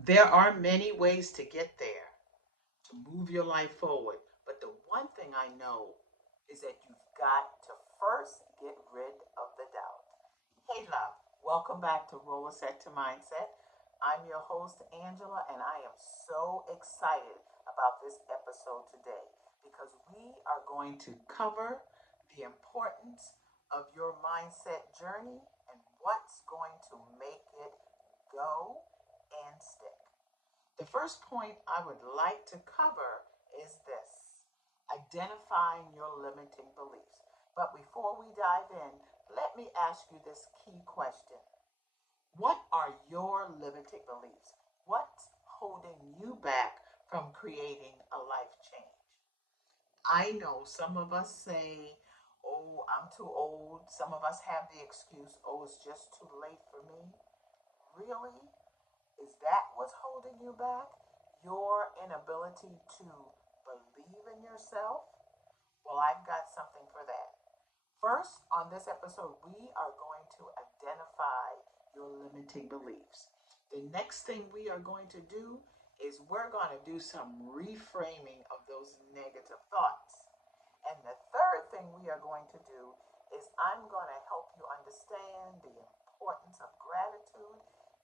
There are many ways to get there, to move your life forward. But the one thing I know is that you've got to first get rid of the doubt. Hey, love, welcome back to Rollerset to Mindset. I'm your host, Angela, and I am so excited about this episode today because we are going to cover the importance of your mindset journey and what's going to make it go and stick. The first point I would like to cover is this: identifying your limiting beliefs. But before we dive in, let me ask you this key question: what are your limiting beliefs? What's holding you back from creating a life change? I know some of us say, oh, I'm too old. Some of us have the excuse, oh, it's just too late for me. Really? Is that what's holding you back? Your inability to believe in yourself? Well, I've got something for that. First, on this episode, we are going to identify your limiting beliefs. The next thing we are going to do is we're going to do some reframing of those negative thoughts. And the third thing we are going to do is I'm going to help you understand the importance of gratitude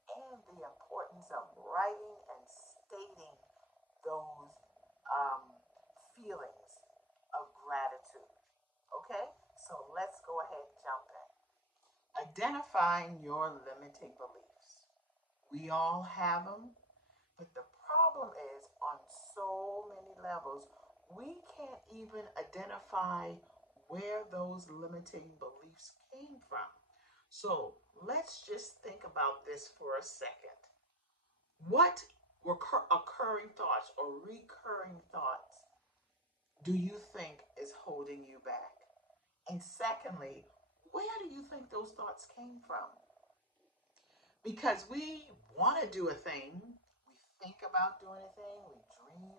and the importance of writing and stating those um, feelings of gratitude. Okay? So let's go ahead and jump in. Identifying your limiting beliefs. We all have them, but the problem is on so many levels, we can't even identify where those limiting beliefs came from. So let's just think about this for a second. What occurring thoughts or recurring thoughts do you think is holding you back? And secondly, where do you think those thoughts came from? Because we want to do a thing, we think about doing a thing, we dream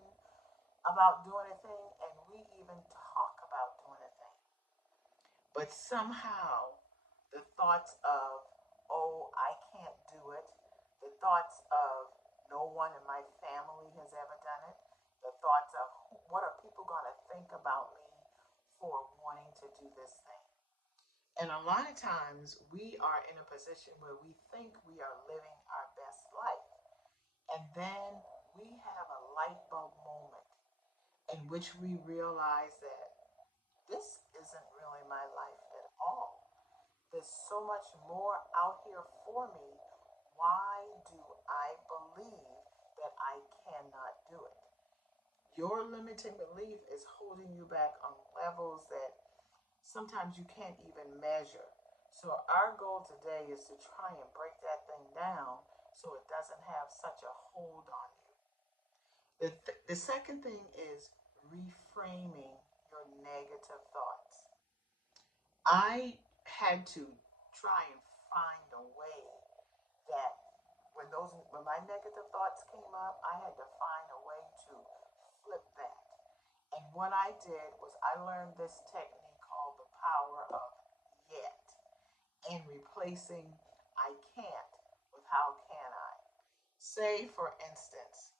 about doing a thing, and we even talk about doing a thing. But somehow, the thoughts of, oh, I can't do it, the thoughts of, no one in my family has ever done it, the thoughts of, what are people going to think about me for wanting to do this thing? And a lot of times we are in a position where we think we are living our best life. And then we have a light bulb moment in which we realize that this isn't really my life at all. There's so much more out here for me. Why do I believe that I cannot do it? Your limiting belief is holding you back on levels that sometimes you can't even measure. So, our goal today is to try and break that thing down so it doesn't have such a hold on you. The second thing is reframing your negative thoughts. I had to try and find a way that when my negative thoughts came up, I had to find a way to flip that. And what I did was I learned this technique called the power of yet and replacing I can't with how can I. Say, for instance,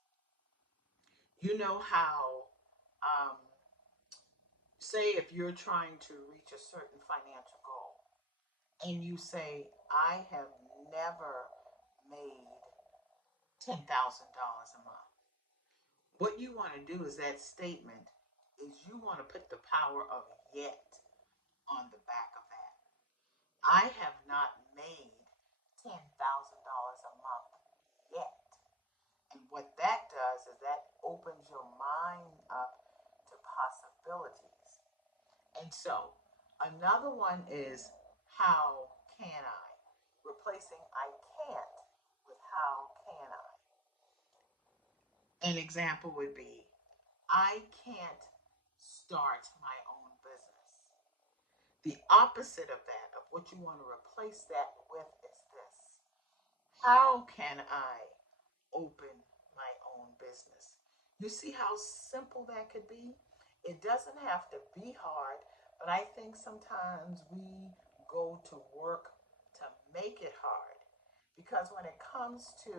you know how, um, say, if you're trying to reach a certain financial goal and you say, I have never made $10,000 a month. What you want to do is that statement is you want to put the power of yet on the back of that. I have not made $10,000 a month yet. And what that does is that opens your mind up to possibilities. And so another one is how can I? Replacing I can't with how can I? An example would be I can't start my own business. The opposite of that, of what you want to replace that with, is this: how can I open my own business? You see how simple that could be? It doesn't have to be hard, but I think sometimes we go to work to make it hard. Because when it comes to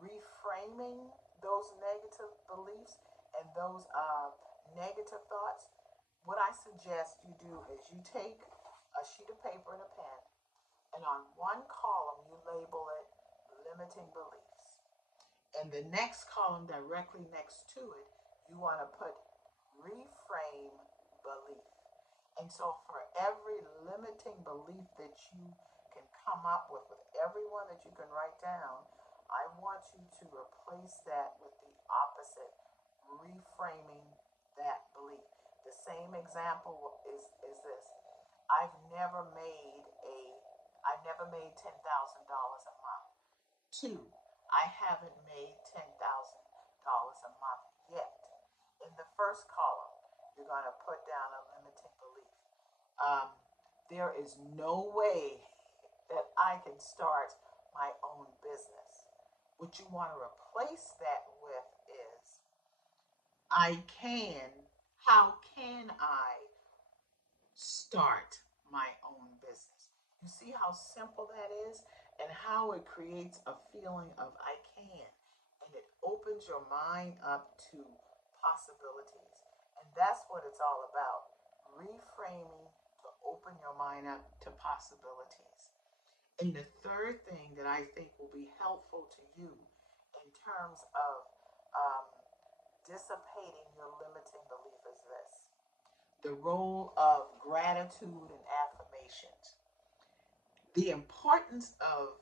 reframing those negative beliefs and those negative thoughts, what I suggest you do is you take a sheet of paper and a pen, and on one column you label it limiting beliefs. And the next column directly next to it, you want to put reframe belief. And so for every limiting belief that you can come up with every one that you can write down, I want you to replace that with the opposite, reframing that belief. The same example is this. I've never made a I never made $10,000 a month. Two, I haven't made $10,000 a month yet. In the first column, you're going to put down a limiting belief. Um, there is no way that I can start my own business. What you want to replace that with is I can, how can I start my own business? You see how simple that is and how it creates a feeling of I can. And it opens your mind up to possibilities. And that's what it's all about, reframing to open your mind up to possibilities. And the third thing that I think will be helpful to you in terms of um, dissipating your limiting belief is this: the role of gratitude and affirmations. The importance of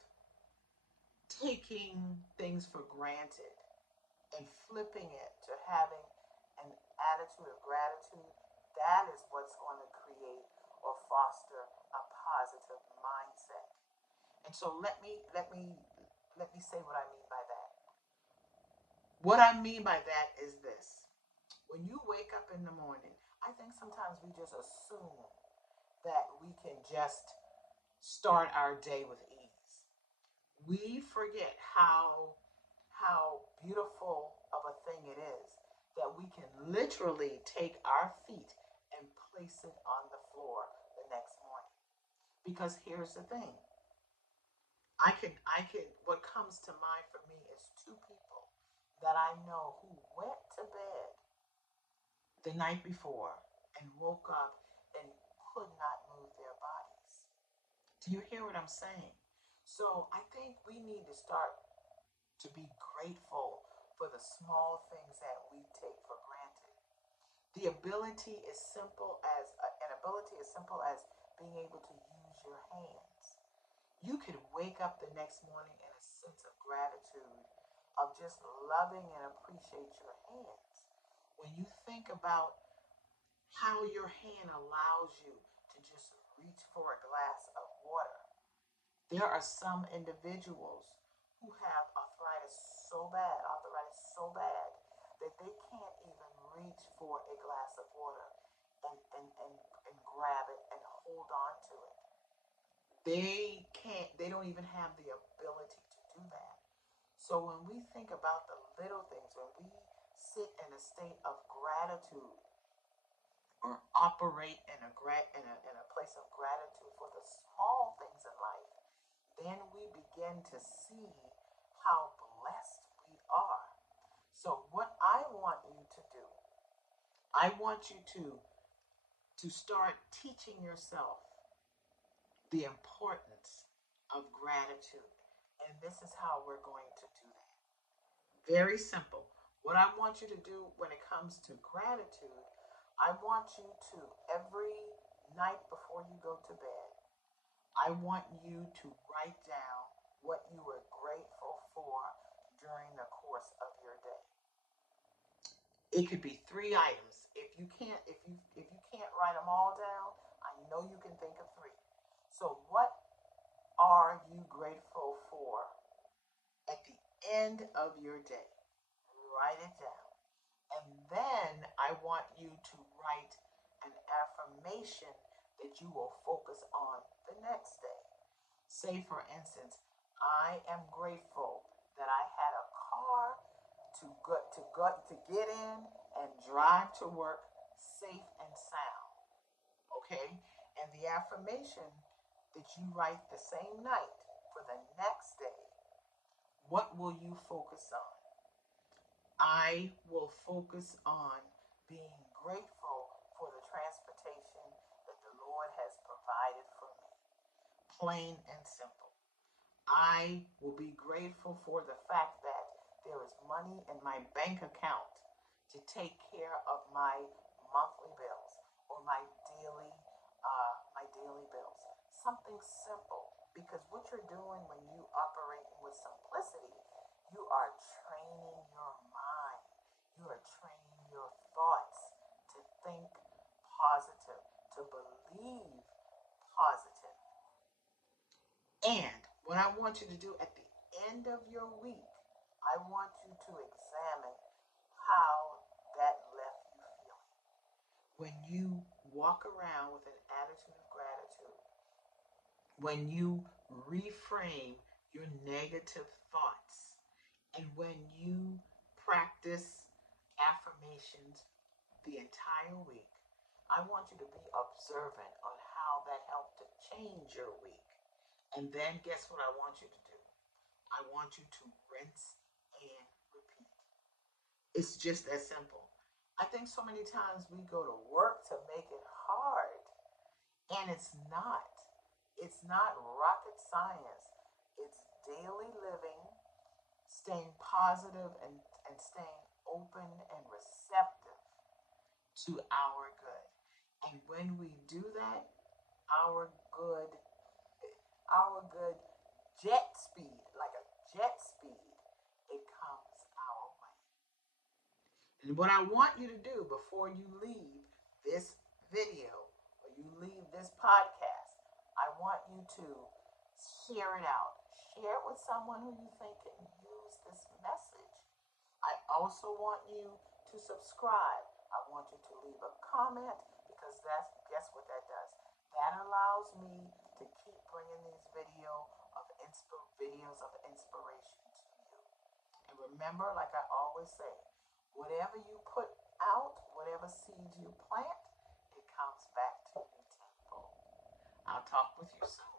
taking things for granted and flipping it to having an attitude of gratitude, that is what's going to create or foster a positive mindset. And so let me say what I mean by that. What I mean by that is this. When you wake up in the morning, I think sometimes we just assume that we can just start our day with ease. We forget how beautiful of a thing it is that we can literally take our feet and place it on the floor the next morning. Because here's the thing. What comes to mind for me is two people that I know who went to bed the night before and woke up and could not move their bodies. Do you hear what I'm saying? So I think we need to start to be grateful for the small things that we take for granted. The ability is simple as an ability as simple as being able to use your hands. You could wake up the next morning in a sense of gratitude, of just loving and appreciate your hands. When you think about how your hand allows you to just reach for a glass of water. There are some individuals who have arthritis so bad that they can't even reach for a glass of water and grab it and hold on to it. They don't even have the ability to do that. So when we think about the little things, when we sit in a state of gratitude or operate in a place of gratitude for the small things in life, then we begin to see how blessed we are. So what I want you to do, I want you to start teaching yourself the importance of gratitude. And this is how we're going to do that. Very simple. What I want you to do when it comes to gratitude, I want you to, every night before you go to bed, I want you to write down what you were grateful for during the course of your day. It could be three items. If you can't write them all down, I know you can think of three. So what are you grateful for at the end of your day? Write it down. And then I want you to write an affirmation that you will focus on the next day. Say, for instance, I am grateful that I had a car to get in and drive to work safe and sound. Okay? And the affirmation that you write the same night for the next day What will you focus on? I will focus on being grateful for the transportation that the Lord has provided for me. Plain and simple. I will be grateful for the fact that there is money in my bank account to take care of my monthly bills or my daily bills. Something simple, because what you're doing when you operate with simplicity, you are training your mind. You are training your thoughts to think positive, to believe positive. And what I want you to do at the end of your week, I want you to examine how that left you feeling. When you walk around with an attitude of gratitude, when you reframe your negative thoughts, and when you practice affirmations the entire week, I want you to be observant on how that helped to change your week. And then guess what I want you to do? I want you to rinse and repeat. It's just that simple. I think so many times we go to work to make it hard, and it's not. It's not rocket science. It's daily living, staying positive and staying open and receptive to our good. And when we do that, our good our good jet speed, like a jet speed, it comes our way. And what I want you to do before you leave this video or you leave this podcast, I want you to share it out. Share it with someone who you think can use this message. I also want you to subscribe. I want you to leave a comment, because that's, guess what that does? That allows me to keep bringing these videos of inspiration to you. And remember, like I always say, whatever you put out, whatever seeds you plant, it comes back to you tenfold. I'll talk with you soon.